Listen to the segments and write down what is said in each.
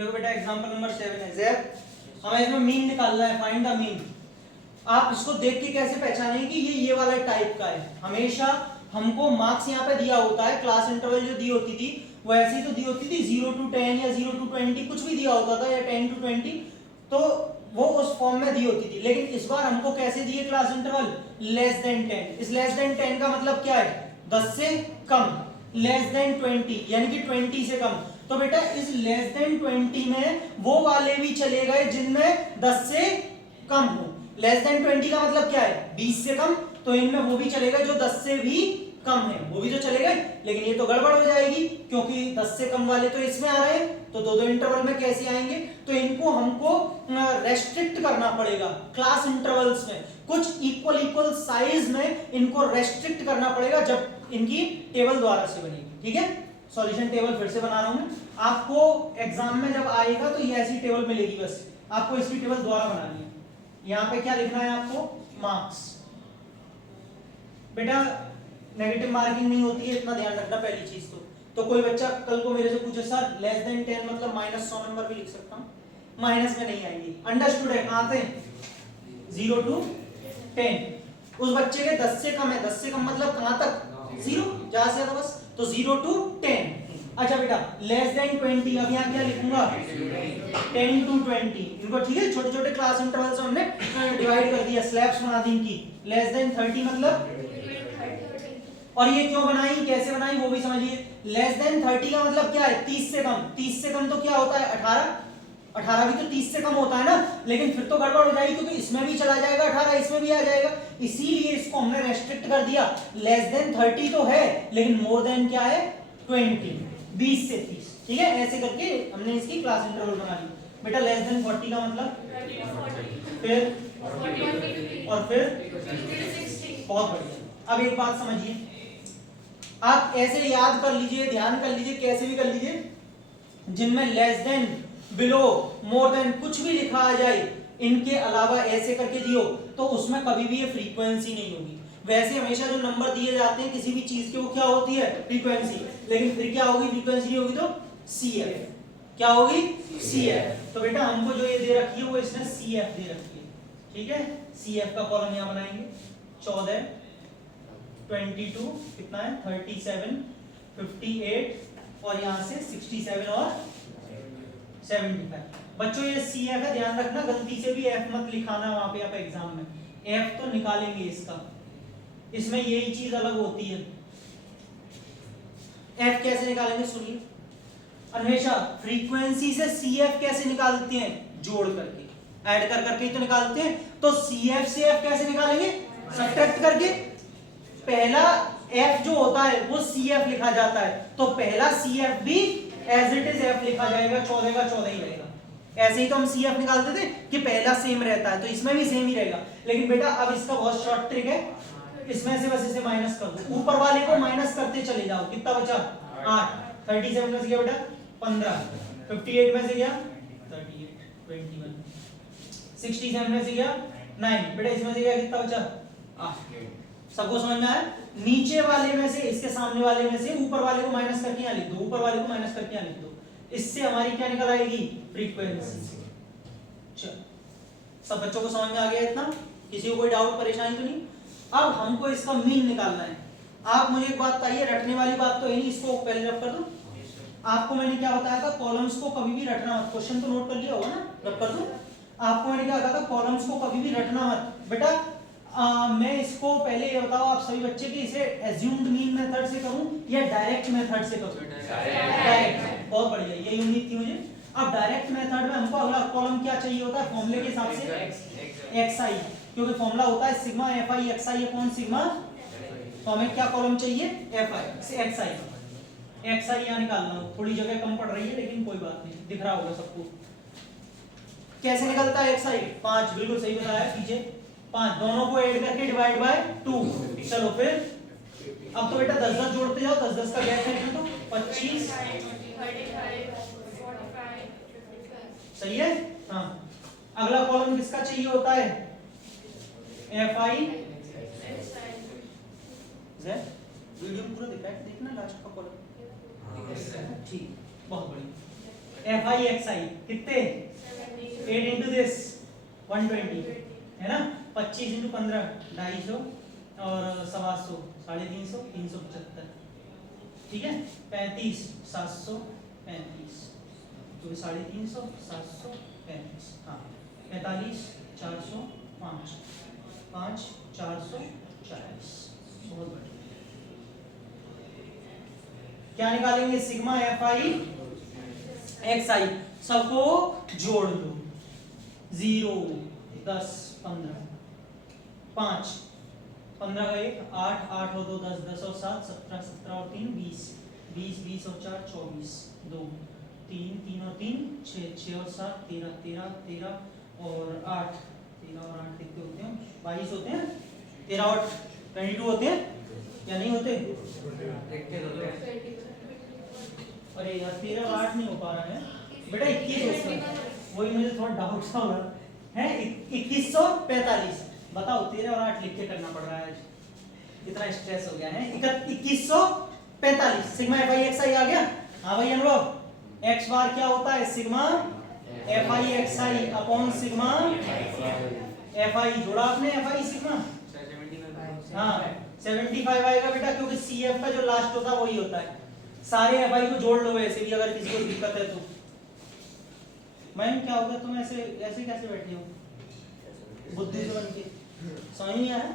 देखो बेटा example number 7 है जैब, हमें इसमें मीन निकालना है, फाइंड द मीन। आप इसको देख के कैसे पहचानेंगे कि ये वाला टाइप का है। हमेशा हमको मार्क्स यहाँ पे दिया होता है, क्लास इंटरवल जो दी होती थी वो ऐसी ही तो दी होती थी 0 to 10 या 0 to 20 कुछ भी दिया होता था, या 10 to 20, तो वो उस फॉर्म में दी होती थी। लेकिन इस बार हमको कैसे दिए क्लास इंटरवल, लेस देन 10। इस लेस देन 10 का मतलब क्या है, 10 से कम, लेस देन 20 यानी कि 20 से कम। तो बेटा इस लेस देन 20 में वो वाले भी चले गए जिनमें 10 से कम हो। लेस देन 20 का मतलब क्या है, 20 से कम, तो इनमें वो भी चलेगा जो 10 से भी कम है, वो भी तो चले गए। लेकिन ये तो गड़बड़ हो जाएगी क्योंकि 10 से कम वाले तो इसमें आ रहे हैं, तो दो दो इंटरवल में कैसे आएंगे। तो इनको हमको रेस्ट्रिक्ट करना पड़ेगा क्लास इंटरवल्स में, कुछ इक्वल साइज में इनको रेस्ट्रिक्ट करना पड़ेगा जब इनकी टेबल द्वारा से बनेगी। ठीक है, सॉल्यूशन टेबल फिर से बना रहा हूं मैं, आपको एग्जाम में जब आएगा तो ये ऐसी टेबल मिलेगी, बस आपको इसकी टेबल द्वारा बनानी है। यहाँ पे क्या लिखना है आपको, मार्क्स। बेटा नेगेटिव मार्किंग नहीं होती है, इतना ध्यान रखना पहली चीज तो कोई बच्चा कल को मेरे से पूछे सर लेस देन 10 मतलब -100 नंबर भी लिख सकता हूँ, माइनस में नहीं आएंगे। अंडरस्टूड है, कहां से 0 to 10। उस बच्चे के 10 से कम है, 10 से कम मतलब कहां तक, 0, जहां से बस, तो 0 to 10। अच्छा बेटा लेस देन 20, अब यहाँ क्या लिखूंगा, 10 to 20। इनको ठीक है छोटे छोटे क्लास इंटरवल से हमने डिवाइड कर दिया, स्लैब्स बना दी इनकी। लेस देन 30 मतलब, और ये क्यों बनाई, कैसे बनाई वो भी समझिए। लेस देन 30 का मतलब क्या है, 30 से कम। 30 से कम तो क्या होता है, 18 भी तो 30 से कम होता है ना। लेकिन फिर तो गड़बड़ हो जाएगी क्योंकि इसमें भी चला जाएगा 18, इसमें भी आ जाएगा, इसीलिए इसको हमने रेस्ट्रिक्ट कर दिया। लेस देन 30 तो है लेकिन मोर देन क्या है, 20, 20 से 30। ठीक है, ऐसे करके हमने इसकी क्लास इंटरवल बना ली। बेटा लेस देन 40 का मतलब, फिर और फिर, बहुत बढ़िया। अब एक बात समझिए, आप ऐसे याद कर लीजिए, ध्यान कर लीजिए, कैसे भी कर लीजिए, जिनमें less than, below, more than कुछ भी लिखा आ जाए, इनके अलावा ऐसे करके दियो तो उसमें कभी भी ये फ्रीक्वेंसी नहीं होगी। वैसे हमेशा जो नंबर दिए जाते हैं किसी भी चीज के, वो क्या होती है, फ्रीक्वेंसी। लेकिन फिर क्या होगी, फ्रीक्वेंसी नहीं होगी तो CF, क्या होगी, CF। तो बेटा हमको जो ये दे रखी है वो इसने CF दे रखी है। ठीक है, CF का कॉलम यहां बनाएंगे, 14, 22, कितना है 37, 58 और यहां से 67 और 75। बच्चों ये CF है, ध्यान रखना गलती से भी F मत लिखाना वहां पे आप एग्जाम में, F तो निकालेंगे इसका, इसमें यही चीज अलग होती है। F कैसे निकालेंगे सुनिए, हमेशा फ्रीक्वेंसी से CF कैसे निकालते हैं, जोड़ करके, ऐड कर करके ही तो निकालते हैं। तो CF से F कैसे निकालेंगे, सब्ट्रैक्ट करके। पहला F जो होता है वो CF लिखा जाता है, तो पहला CF भी एज इट इज F लिखा जाएगा, 14 का 14 ही रहेगा। ऐसे ही तो हम CF निकालते थे कि पहला सेम रहता है, तो इसमें भी सेम ही रहेगा। लेकिन बेटा अब इसका बहुत शॉर्ट ट्रिक है, इसमें से बस इसे माइनस कर दो, ऊपर वाले को माइनस करते चले जाओ। कितना बचा, 8, 37 में से गया बेटा 15, 58 में से गया 38, 21, 67 में से गया 9, बेटा इसमें से गया कितना बचा, 8। सबको समझ में आया। नीचे वाले में से, इसके सामने वाले में से ऊपर वाले को माइनस करके यहाँ लिख दो, ऊपर वाले को माइनस करके यहाँ लिख दो, इससे हमारी क्या निकल आएगी, फ्रीक्वेंसी। चलो सब बच्चों को समझ में आ गया इतना, किसी को कोई डाउट परेशानी तो नहीं। अब हमको इसका मीन निकालना है। आप मुझे एक बात बताइए, रटने वाली बात तो है नहीं, इसको पहले रब कर दो। आपको मैंने क्या बताया था, कॉलम्स को कभी भी रटना मत। क्वेश्चन तो नोट कर लिया होगा ना, रब कर दो। आपको मैंने क्या बताया था, कॉलम्स को कभी भी रटना मत। बेटा मैं इसको पहले ये बताओ आप सभी बच्चे कि इसे एज्यूम्ड मीन मेथड से करूं या डायरेक्ट मेथड से करूं, डायरेक्ट। बहुत बढ़िया, यही उम्मीद थी मुझे। अब डायरेक्ट मेथड में हमको अगला कॉलम क्या चाहिए होता है, फॉर्मूले के हिसाब से xi, क्योंकि फॉर्मूला होता है sigma fi xi upon sigma, तो हमें क्या कॉलम चाहिए, fi से xi यहाँ निकालना। थोड़ी जगह कम पड़ रही है लेकिन कोई बात नहीं, दिख रहा होगा सबको। कैसे निकलता है xi, 5, बिल्कुल सही बताया पीछे, 5, दोनों को ऐड करके डिवाइड बाय 2। चलो फिर अब तो बेटा 10-10 जोड़ते जाओ, 10-10 का गैप है तो 25, सही है। हाँ, अगला कॉलम किसका चाहिए होता है, fi z, वीडियो में पूरा दिख रहा है, देखना लास्ट का कॉलम, ठीक, बहुत बढ़िया। एफ आई एक्स आई कितने 8 इंटू दिस 120 है ना, 25 इंटू 15 250 और 750 350 375 ठीक है, 35 735 तो 350 735 हाँ 45 400 5 5 440 बहुत बढ़िया। क्या निकालेंगे सिग्मा एफ आई एक्स आई सबको जोड़ लो 0 10 15 5 15 का 1 8 8 और 2 10 10 और 7 17 17 और 3 20 20 20 और 4 24 2 3 3 और 3 6 6 और 7 13 13 13 और 8 13 और 8 कितने होते हैं 22 होते हैं 13 और 22 होते हैं या नहीं होते? अरे यार 13 और 8 नहीं हो पा रहा है बेटा 21 होता है, वही मुझे थोड़ा डाउट सा हो रहा है 2145 बताओ 13 और 8 लिख के करना पड़ रहा है, इतना स्ट्रेस हो गया है 2145 सिग्मा एफ आई एक्स आई आ गया। हाँ भाई अनुभव एक्स बार क्या होता है sigma F I x I upon sigma F I जोड़ा आपने एफ आई सिग्मा हाँ 75 आएगा बेटा क्योंकि सी एफ का जो लास्ट होता है वही होता है, सारे एफ आई को जोड़ लो वैसे भी अगर किसी को दिक्कत है तो। मैम क्या होगा तुम ऐसे ऐसे कैसे बैठे हो बुद्धि से बन के समझ नहीं आया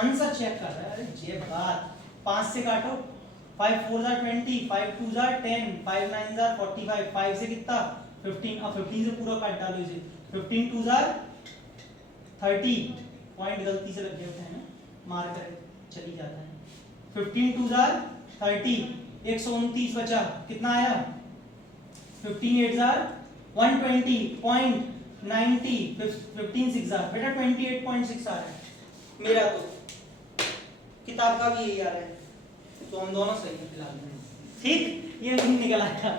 आंसर चेक कर रहा है अरे ये बात 5 से काटो 5 4 20 5 2 10 5 9 45 5 से कितना 15 अब 15 से पूरा काट डालो इसे 15 2 30 पॉइंट गलती से लग गया होता है ना मार कर चली जाता है 15 2 30 129 बचा कितना आया 15 8 120 पॉइंट 90 15 6 बेटा 28.6 आ रहा है मेरा तो किताब का भी यही आ रहा है तो हम दोनों सही हैं फिलहाल ठीक ये नहीं निकल आया।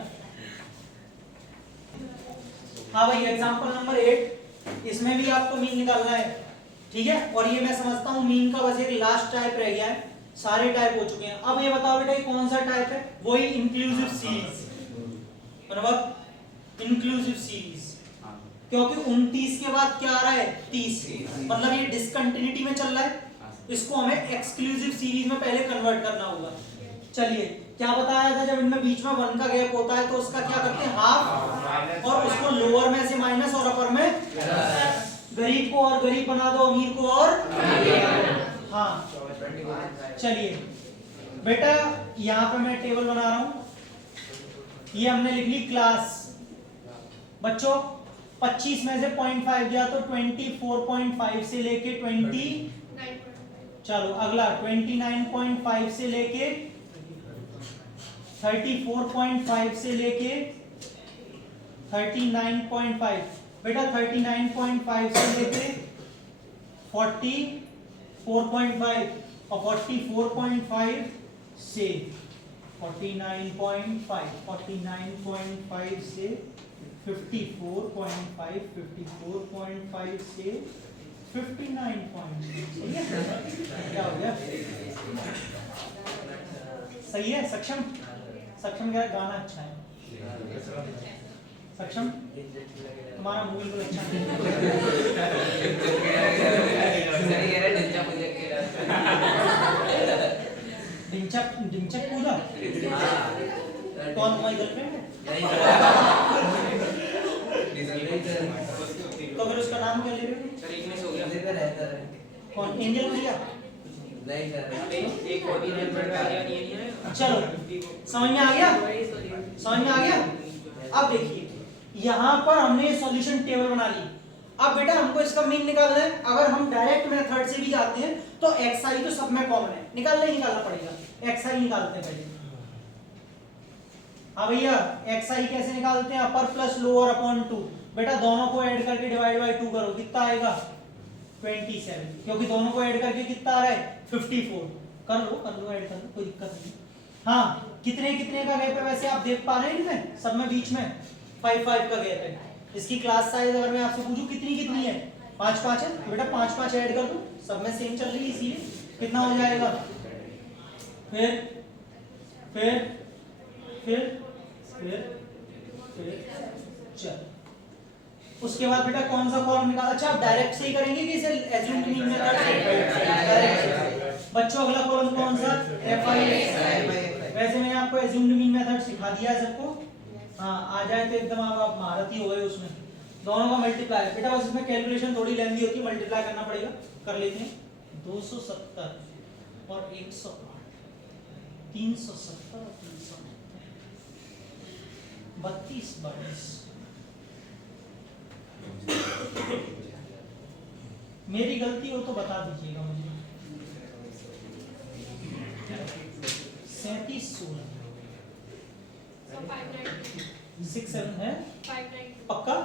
हाँ भाई एग्जांपल नंबर 8 इसमें भी आपको मीन निकालना है ठीक है, और ये मैं समझता हूँ मीन का बस एक लास्ट टाइप रह गया है, सारे टाइप हो चुके हैं। अब ये बताओ बेटा ये कौन सा टाइप है, वही इंक्लूसिव सीरीज बराबर इंक्लूसिव सीरीज, क्योंकि 29 के बाद क्या आ रहा है 30 मतलब ये डिसकंटिन्यूटी में चल रहा है, इसको हमें एक्सक्लूसिव सीरीज में पहले कन्वर्ट करना होगा। चलिए क्या बताया था जब इनमें बीच में 1 का गैप होता है तो उसका क्या करते हैं हाफ, और उसको लोअर में से माइनस और अपर में गरीब को और गरीब बना दो अमीर को और हाँ। चलिए बेटा यहाँ पे मैं टेबल बना रहा हूँ, ये हमने लिख ली क्लास बच्चों 25 में से 0.5 गया तो 24.5 से लेके 20 चलो अगला 29.5 से लेके 34.5 से लेके 39.5 बेटा 39.5 से लेके 44.5 और 44.5 से 49.5 से 54.5 से 59.5 क्या हो गया सही है। सक्षम सक्षम का गाना अच्छा है, सक्षम तुम्हारा मूवी को अच्छा नहीं डिंचक पूजा कौन तुम्हारी गर्लफ्रेंड है तो फिर उसका नाम क्या ले रहे हो कौन एंजल भैया नहीं सर एक चलो समझ में आ गया समझ में आ गया। अब देखिए यहाँ पर हमने सॉल्यूशन टेबल बना ली, अब बेटा हमको इसका मीन निकालना है। अगर हम डायरेक्ट मेथड से भी जाते हैं तो एक्स आई तो सब में कॉमन है, निकालना ही निकालना पड़ेगा, एक्स आई निकालते हैं पहले। हाँ भैया एक्स आई कैसे निकालते हैं, अपर प्लस लोअर अपॉन 2, बेटा दोनों को ऐड करके डिवाइड बाय 2 करो कितना आएगा 27, क्योंकि दोनों को ऐड करके कितना आ रहा है 54, कर लो ऐड कर लो कोई दिक्कत नहीं। हाँ कितने कितने का गैप है वैसे आप देख पा रहे हैं इनमें सब में बीच में 5 5 का गैप है। इसकी क्लास साइज अगर मैं आपसे पूछूं कितनी कितनी है 5 5 है, तो बेटा 5 5 ऐड कर दो, सब में सेम चल रही है इसीलिए कितना हो जाएगा, फिर चल उसके बाद बेटा कौन सा कॉलम निकाला? अच्छा आप डायरेक्ट से ही करेंगे कि इसे एज्यूम्ड मीन मेथड से? डायरेक्ट। बच्चों अगला कॉलम कौन सा? FIX। वैसे मैंने आपको एज्यूम्ड मीन मेथड सिखा दिया है सबको। हाँ आ जाए तो एकदम आप महारथी हो गए उसमें। दोनों का मल्टीप्लाई बेटा, बस इसमें कैलकुलेशन थोड़ी लेंदी होती है, मल्टीप्लाई करना पड़ेगा, कर लेते हैं। 270 और 108, 370 और 390, 32 22। मेरी गलती हो तो बता दीजिएगा मुझे। 37 16 6 7 है पक्का?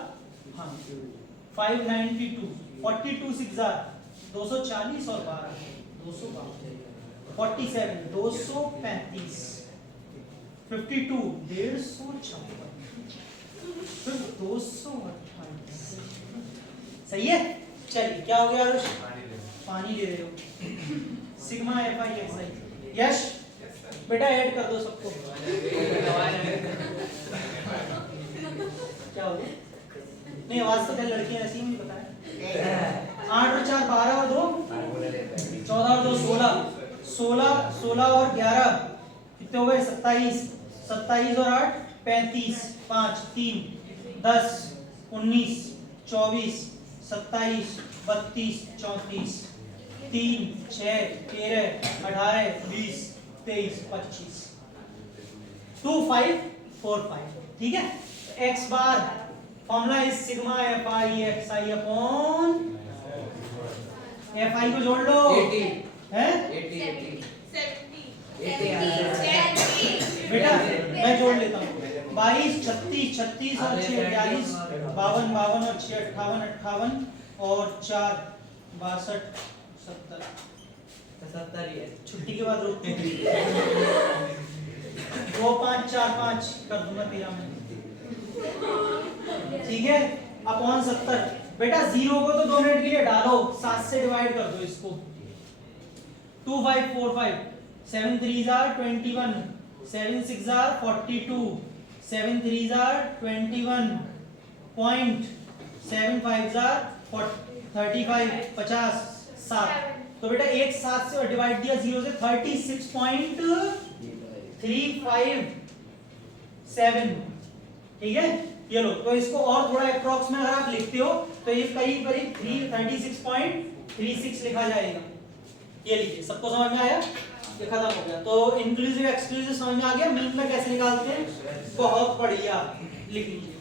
हाँ 592 42 6 240 और 12 212 47 235 52 150 फिर 228। सही है। चलिए क्या हो गया आरुष? पानी ले रहे हो। सिग्मा FIX यश बेटा ऐड कर दो सबको। क्या हो गया? नहीं आवाज तो लड़कियां ऐसी ही, मुझे पता है। 8 और 4 12 और 2 14 और 2 16 16 16 और 11 कितने हो गए? 27 27 और 8 35 5 3 10 19 24 27 32 34 3 6 13 18 20 23 25 2 5 4 5। ठीक है। x bar formula is sigma FIXI upon FI को जोड़ लो। 80 हैं 80 बेटा मैं जोड़ लेता हूँ। 22 36 36 और 6 42 52 52 और 6 58 58 और 4 62 70 70 ही है। छुट्टी के बाद रोकते हैं। 2 5 4 5 कर दूंगा 13 में। ठीक है अपॉन 70। बेटा 0 को तो 2 मिनट के लिए डालो, 7 से डिवाइड कर दो इसको। 2 5 4 5 7 3s are 21 7 6s are 42 7 3s are 21 point 7 5s are 35 50 7। तो बेटा एक 7 से डिवाइड दिया 0 से 36.357। ठीक है ये लो। तो इसको और थोड़ा अप्रॉक्स में अगर आप लिखते हो तो ये करीब करीब 36.36 लिखा जाएगा। ये लीजिए सबको समझ में आया? ये खत्म हो गया। तो इंक्लूसिव एक्सक्लूसिव समझ में आ गया। मीन में कैसे निकालते हैं? बहुत बढ़िया लिख लीजिए।